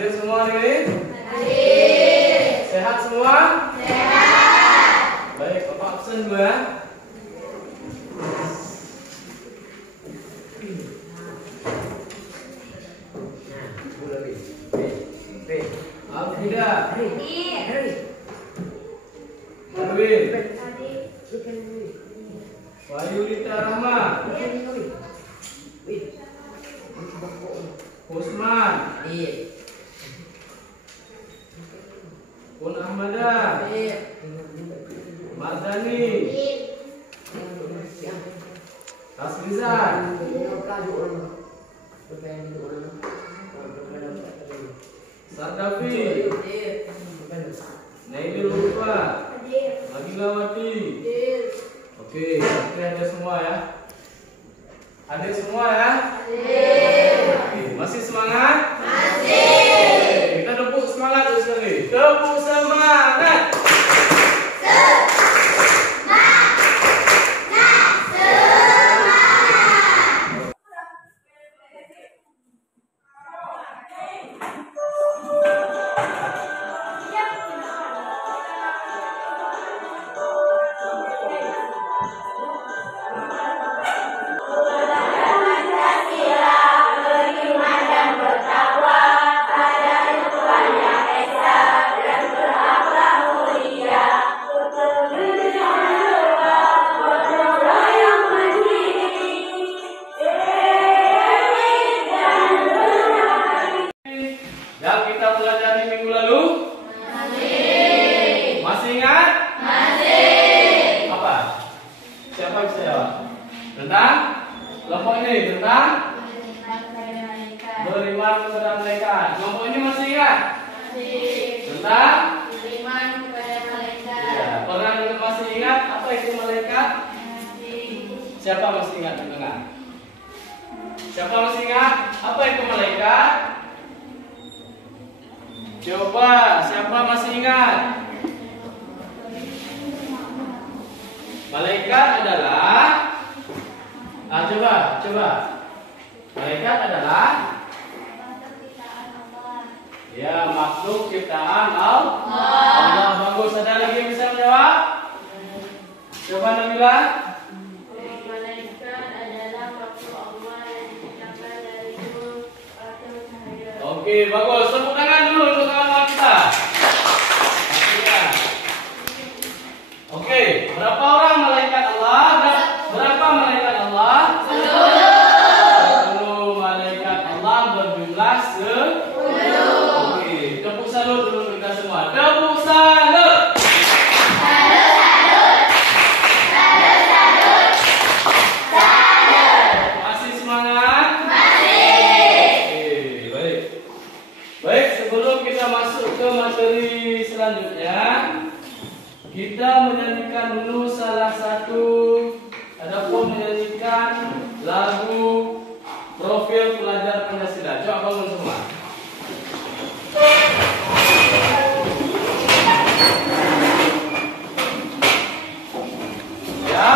Hadir semua hari ini? Hadir. Sehat semua? Sehat. Baik, Bapak absen dulu ya. Alfida. Erwin. Wayulita Rahma. Usman. Pun Ahmada. Mardani. Tasrizan. Sardafi. Nailil Lupa. Magilawati. Oke, ada semua ya. Hadir semua ya? Oke, masih semangat? Masih. Kita tepuk semangat terus sekali. Tepuk semangat. Yang kita pelajari minggu lalu? Masih ingat? Apa? Siapa bisa jawab? Tentang? Kelompok ini tentang? Beriman kepada malaikat. Kelompok ini masih ingat? Tentang? Beriman kepada malaikat. Ya, pernah masih ingat apa itu malaikat? Siapa masih ingat dengar? Siapa masih ingat apa itu malaikat? Coba, siapa masih ingat? Malaikat adalah coba. Malaikat adalah ya makhluk ciptaan Allah. Bagus. Ada lagi yang bisa menjawab? Coba Nabila. Malaikat adalah makhluk Allah yang diciptakan dari nur atau cahaya. Oke, bagus. Tepuk tangan dulu untuk kawan-kawan kita. Oke, berapa orang malaikat Allah? Berapa malaikat Allah? 10 malaikat Allah berjumlah 10. Oke, tepuk salut dulu kita semua. Tepuk salut. Masih semangat? Oke, baik. Baik, sebelum kita masuk ke materi selanjutnya, kita menyanyikan dulu salah satu menyanyikan lagu profil pelajar Pancasila. Coba bangun semua. Ya.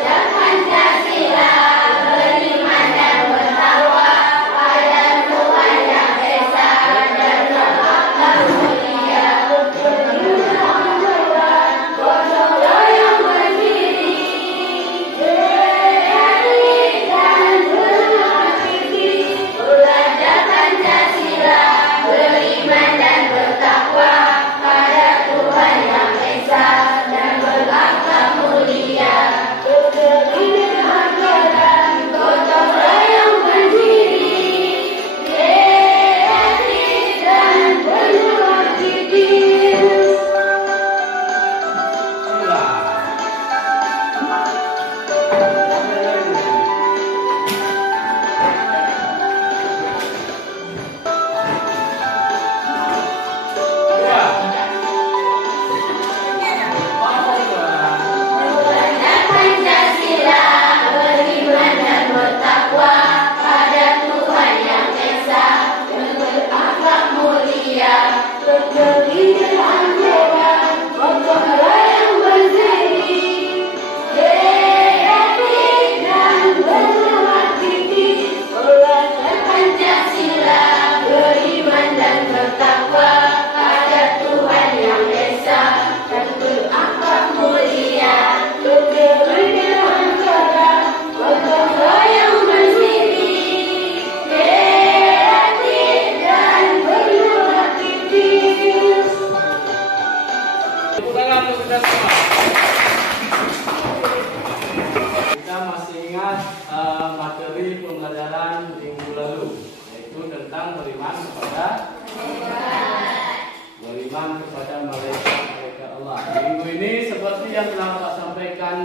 Kepada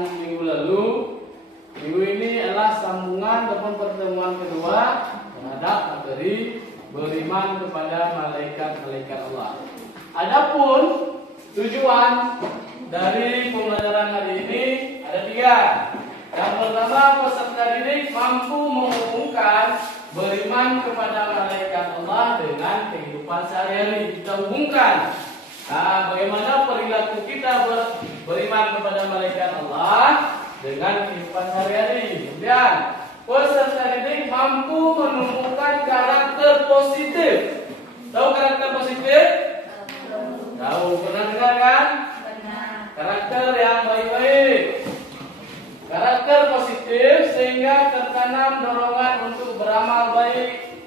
minggu lalu, minggu ini adalah sambungan ataupun pertemuan kedua terhadap materi beriman kepada malaikat-malaikat Allah. Adapun tujuan dari pembelajaran hari ini ada 3. Yang pertama, peserta didik mampu menghubungkan beriman kepada malaikat Allah dengan kehidupan sehari-hari. Kita hubungkan bagaimana perilaku kita beriman kepada malaikat Allah dengan kehidupan sehari-hari. Kemudian peserta didik mampu menemukan karakter positif. Tahu karakter positif? Tahu, pernah dengar kan? Karakter yang baik-baik, karakter positif, sehingga tertanam dorongan untuk beramal baik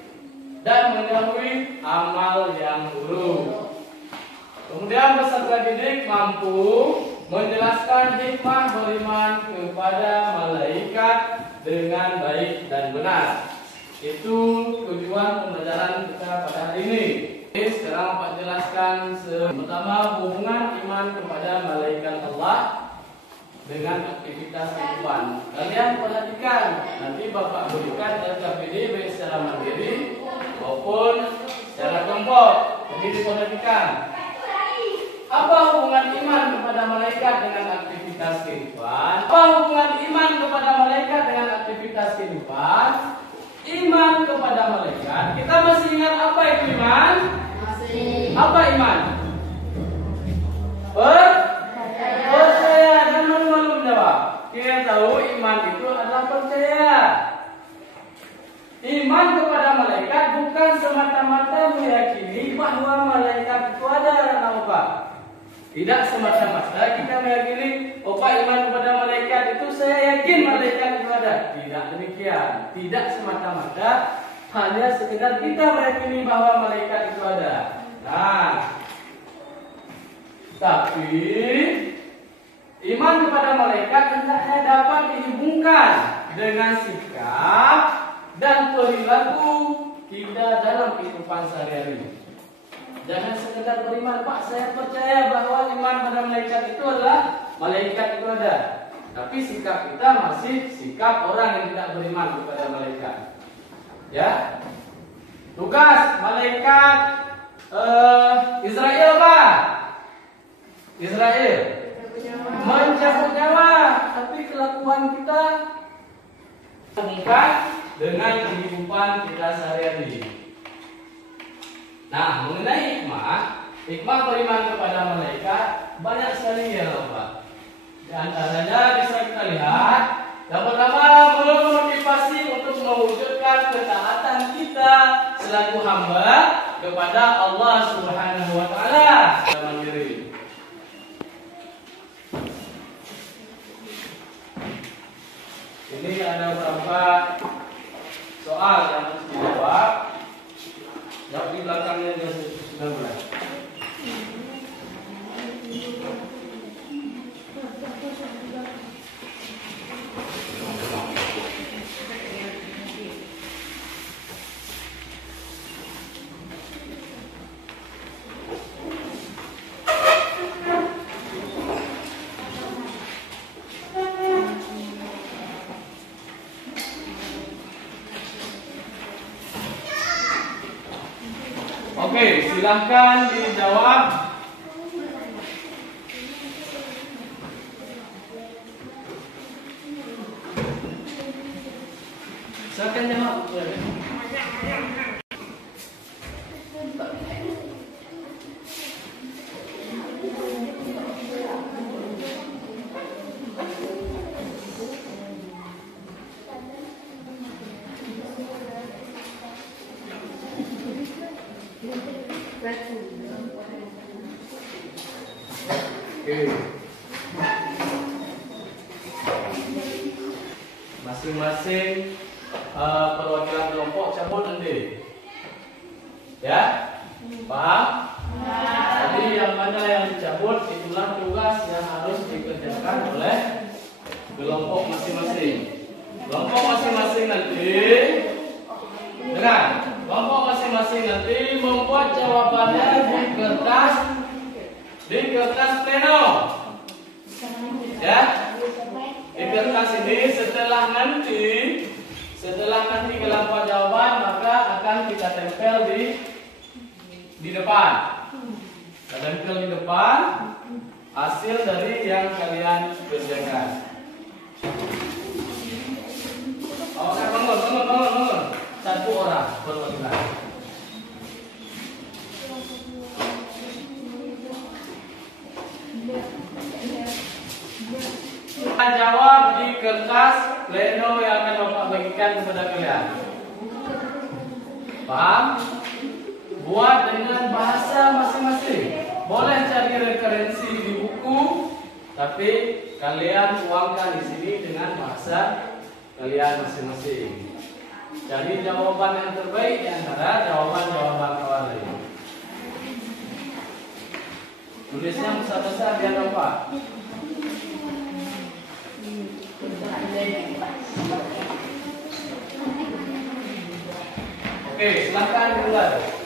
dan menjauhi amal yang buruk. Kemudian peserta didik mampu menjelaskan hikmah beriman kepada malaikat dengan baik dan benar. Itu tujuan pembelajaran kita pada hari ini. Sekarang Pak jelaskan pertama, hubungan iman kepada malaikat Allah dengan aktivitas kehidupan. Kalian perhatikan, nanti Bapak berikan LKPD baik secara mandiri maupun secara kelompok. Jadi diperhatikan. Apa hubungan iman kepada malaikat dengan aktivitas kehidupan? Apa hubungan iman kepada malaikat dengan aktivitas kehidupan? Iman kepada malaikat. Kita masih ingat apa itu iman? Masih. Apa iman? Percaya. Dan malu-malu menjawab. Kita tahu iman itu adalah percaya. Iman kepada malaikat bukan semata-mata meyakini bahwa malaikat itu ada, Pak. Tidak semata-mata kita meyakini, Pak, iman kepada malaikat itu saya yakin malaikat itu ada. Tidak demikian. Tidak semata-mata hanya sekedar kita meyakini bahwa malaikat itu ada. Nah, tapi iman kepada malaikat hendaknya dapat dihubungkan dengan sikap dan perilaku kita dalam kehidupan sehari-hari. Jangan sekedar beriman, Pak, saya percaya bahwa iman pada malaikat itu adalah malaikat itu ada. Tapi sikap kita masih sikap orang yang tidak beriman kepada malaikat. Ya, tugas malaikat Israel apa? Israel mencabut nyawa, tapi kelakuan kita bukan dengan kehidupan kita sehari-hari. Nah, mengenai hikmah beriman kepada malaikat banyak sekali ya, Pak. Di antaranya bisa kita lihat, yang pertama, memotivasi untuk mewujudkan ketaatan kita selaku hamba kepada Allah Subhanahu wa taala. Mandiri. Ini ada beberapa soal yang harus dijawab. Yang di belakangnya dia sudah mulai. Oke, silahkan dijawab. Silakan jawab. Masing-masing perwakilan kelompok cabut nanti. Ya? Paham? Jadi yang mana yang dicabut itulah tugas yang harus dikerjakan oleh kelompok masing-masing. Kelompok masing-masing nanti, dengar, kelompok masing-masing nanti membuat jawabannya di kertas pleno. Ya? kertas ini setelah nanti kelompok jawaban maka akan kita tempel di depan. Kita tempel di depan hasil dari yang kalian kerjakan. Oke, bangun. Satu orang perwakilan. Kita jawab di kertas pleno yang akan Bapak bagikan kepada kalian. Paham? Buat dengan bahasa masing-masing. Boleh cari referensi di buku, tapi kalian tuangkan di sini dengan bahasa kalian masing-masing. Cari jawaban yang terbaik di antara jawaban-jawaban kawan lain. Tulisnya besar-besar biar Bapak. Oke, silakan dimulai.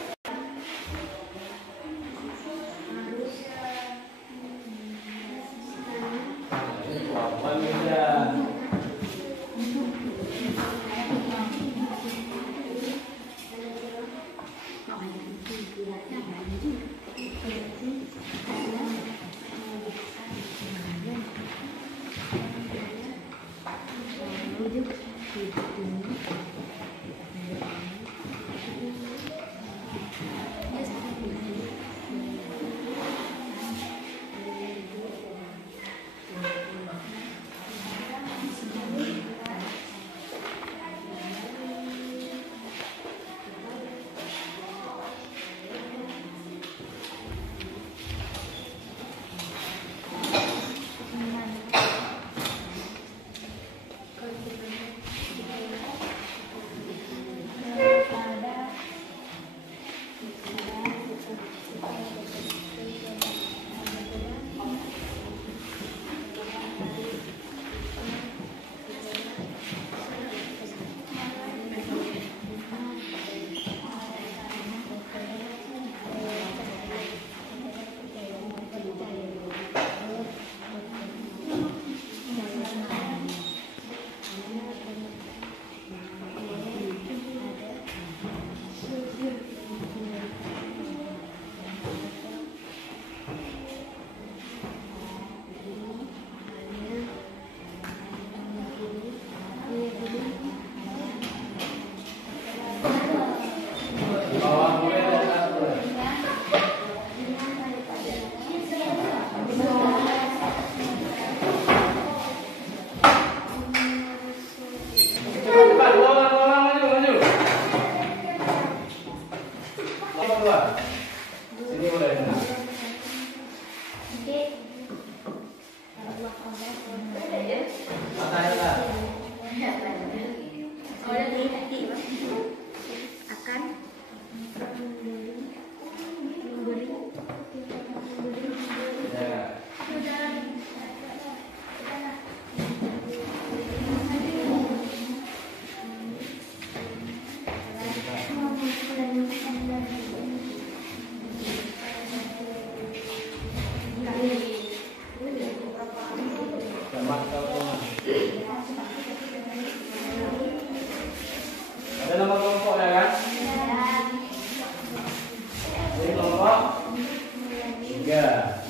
Sini mulai. Ada nama kelompok ya kan? Ini kelompok 3.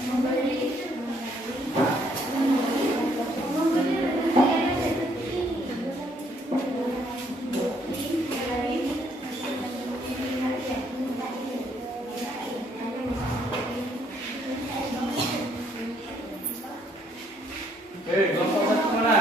Oke, kelompok 1 mana?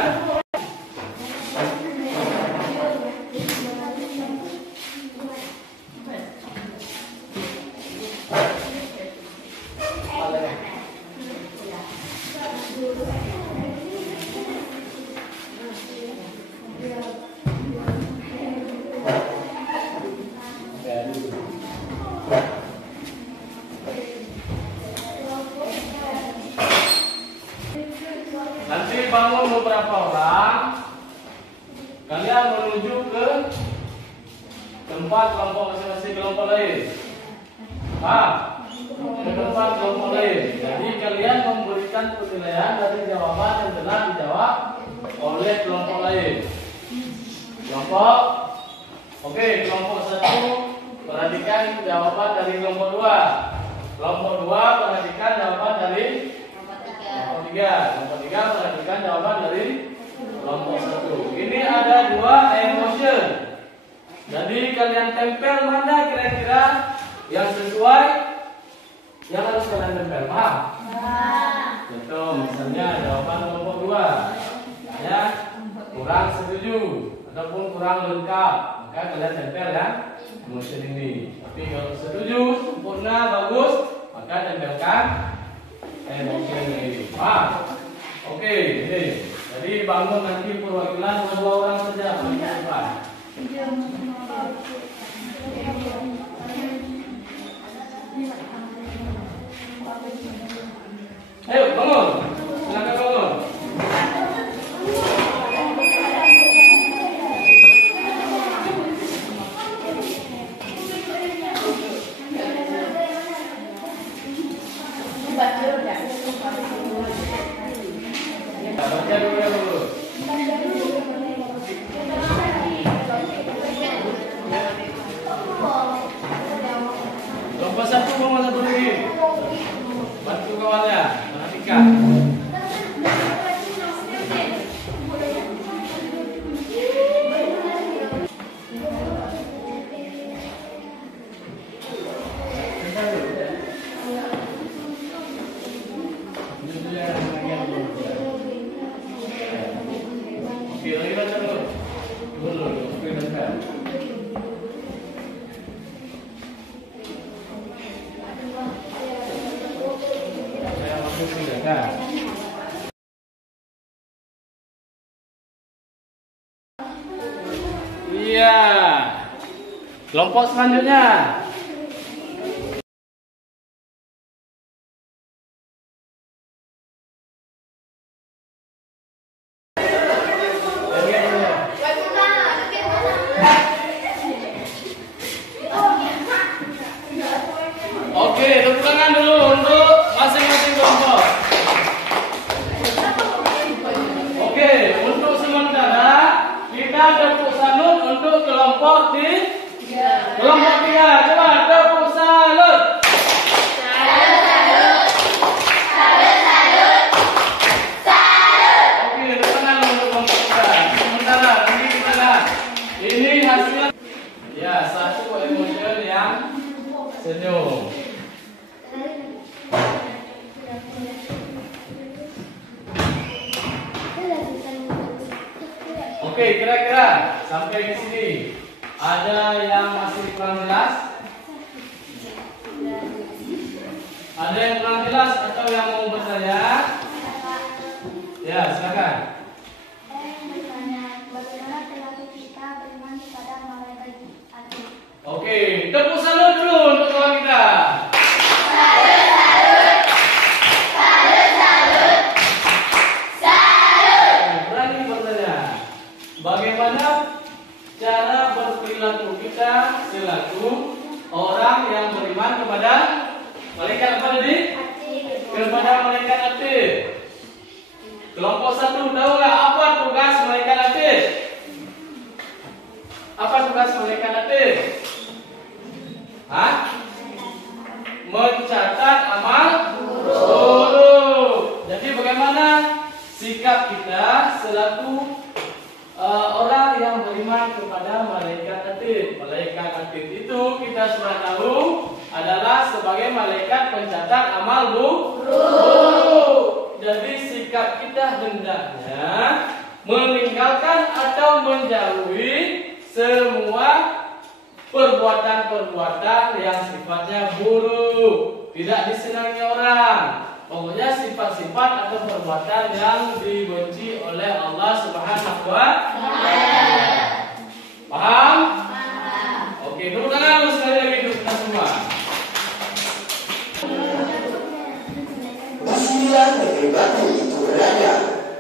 Nanti bangun beberapa orang, kalian menuju ke tempat kelompok masing-masing kelompok lain. Ke tempat kelompok lain. Jadi kalian memberikan penilaian dari jawaban yang telah dijawab oleh kelompok lain. Kelompok, oke, kelompok 1 perhatikan jawaban dari kelompok 2. Kelompok 2 perhatikan jawaban dari kelompok 3. Kelompok 3 perhatikan jawaban dari kelompok 1. Ini ada 2 emotion. Jadi kalian tempel mana kira-kira yang sesuai yang harus kalian tempel, paham? Contoh misalnya jawaban kelompok 2 ya kurang setuju ataupun kurang lengkap, maka kalian tempel ya emotion ini. Tapi kalau setuju, sempurna, bagus, maka tempelkan emotion ini. Paham? Oke, ini. Jadi bangun nanti perwakilan 2 orang saja paling depan. Ayo bangun, silakan bangun. Baca dulu. Kelompok 1 bangun satu lagi. Bantu kawannya, perhatikan. Oke, lagi baca dulu. Dulu, iya. Kelompok selanjutnya. Oke, tepuk tangan dulu untuk masing-masing kelompok. Oke, untuk sementara kita tepuk salut untuk kelompok 3. Kelompok 3, coba tepuk salut. Oke, tepuk tangan untuk kelompok 3. Sementara nanti kita lihat. Ini hasilnya. Ya, 1 emotion yang senyum. Oke, kira-kira sampai ke sini ada yang masih kurang jelas? Ada yang kurang jelas atau yang mau bertanya? Ya, silakan. Oke, tepuk salut dulu untuk kawan kita. Berani bertanya. Bagaimana cara berperilaku kita selaku orang yang beriman kepada malaikat apa tadi? Kepada malaikat aktif. Kelompok 1 tahu nggak apa tugas malaikat aktif? Apa tugas malaikat aktif? Hah? Mencatat amal buruk. Jadi bagaimana sikap kita selaku orang yang beriman kepada malaikat aktif? Malaikat aktif itu kita sudah tahu adalah sebagai malaikat pencatat amal buruk. Jadi sikap kita hendaknya meninggalkan atau menjauhi semua perbuatan-perbuatan yang sifatnya buruk, tidak disenangi orang. Pokoknya sifat-sifat atau perbuatan yang dibenci oleh Allah Subhanahu wa Ta'ala. Paham? Oke, tepuk tangan sekali lagi untuk kita semua. Disinilah negeri batu itu berada,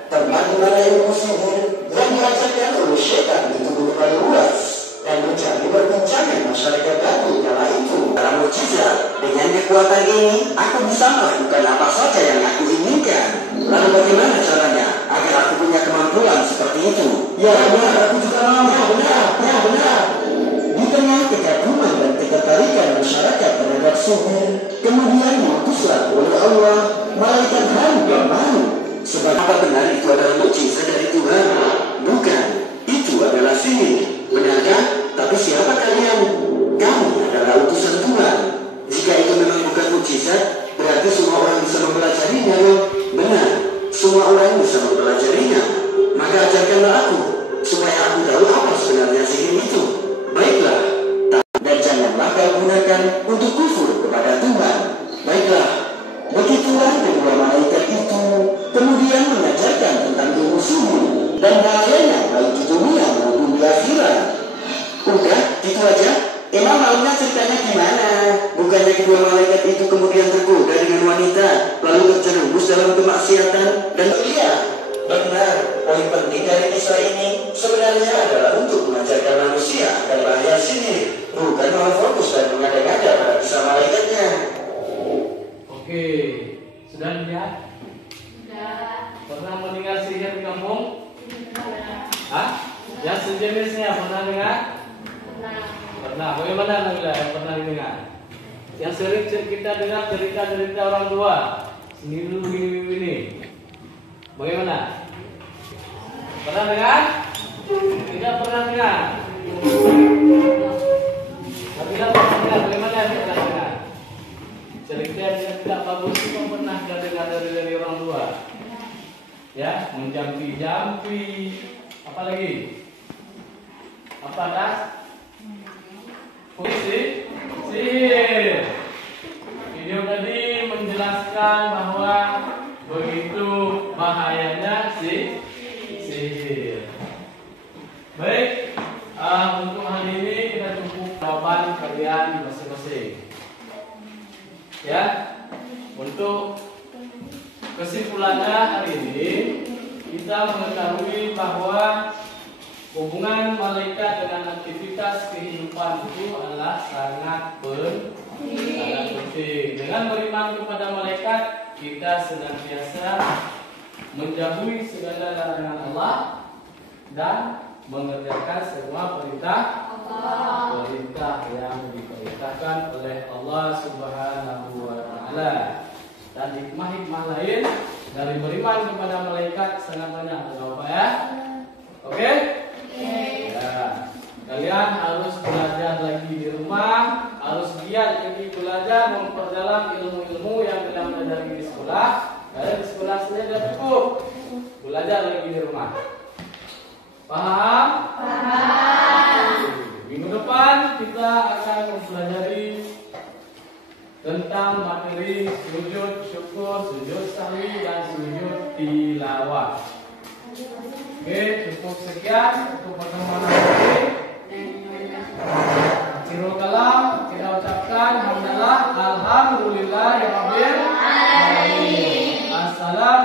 tempat di mana ilmu sihir yang dirasakan oleh syaitan itu berupa luas dan mencari perbincangan masyarakat batu kala itu. Dalam mukjizat, dengan kekuatan ini, aku bisa melakukan apa saja yang aku inginkan. Lalu bagaimana caranya agar aku punya kemampuan seperti itu. Ya benar, aku juga mau. Ya benar. Di tengah kekaguman dan ketertarikan masyarakat terhadap sihir, kemudian diutuslah oleh Allah malaikat Harut dan Marut. Sebab apa benar itu adalah mukjizat dari Tuhan? Bukan, itu adalah sihir. Benarkah? Tapi siapa kalian? Kamu adalah utusan Tuhan. Jika itu memang bukan mukjizat, berarti semua orang bisa mempelajarinya loh. Benar, semua orang bisa mempelajarinya. Maka ajarkanlah aku, supaya aku tahu apa sebenarnya sihir itu. Baiklah, dan janganlah kau gunakan untuk kufur kepada Tuhan. Baiklah, begitulah kedua malaikat itu kemudian mengajarkan tentang ilmu sihir dan bahayanya baik di dunia maupun di akhirat. Udah, gitu aja. Emang maunya ceritanya gimana? Bukannya kedua malaikat itu kemudian tergoda dengan wanita, lalu terjerumus dalam kemaksiatan dan iya, benar. Poin penting dari kisah ini sebenarnya adalah untuk mengajarkan manusia akan bahaya sihir, bukan malah fokus dan mengada-ngada pada kisah malaikatnya. Oke, sudah lihat? Pernah mendengar sihir di kampung? Hah? Yang sejenisnya pernah dengar? Pernah. Bagaimana Nabila yang pernah dengar? Yang sering kita dengar cerita-cerita orang tua, seniru ini. Bagaimana? Pernah dengar? Tidak pernah dengar. Nabila pernah dengar? Bagaimana yang pernah dengar? Cerita yang tidak bagus itu pernah kita dengar dari orang tua. Ya, menjampi-jampi. Apa lagi? Apa das? Puisi? Sihir. Video tadi menjelaskan bahwa begitu bahayanya sihir. Baik, untuk hari ini kita cukup jawaban kalian masing-masing. Ya, untuk kesimpulannya hari ini kita mengetahui bahwa hubungan malaikat dengan aktivitas kehidupan itu adalah sangat penting. Dengan beriman kepada malaikat, kita senantiasa menjauhi segala larangan Allah dan mengerjakan semua perintah yang diperintahkan oleh Allah Subhanahu wa Ta'ala. Dan hikmah-hikmah lain dari beriman kepada malaikat sangat banyak, Bapak ya. Oke? Ya. Kalian harus belajar lagi di rumah, harus giat lagi belajar memperdalam ilmu-ilmu yang kalian pelajari di sekolah. Karena di sekolah saja tidak cukup, belajar lagi di rumah. Paham? Minggu depan kita akan mempelajari tentang materi sujud syukur, sujud sahwi, dan sujud tilawah. Oke, cukup sekian untuk pertemuan hari ini. Akhirul kalam, kita ucapkan alhamdulillah ya rabbil alamin. Assalamualaikum.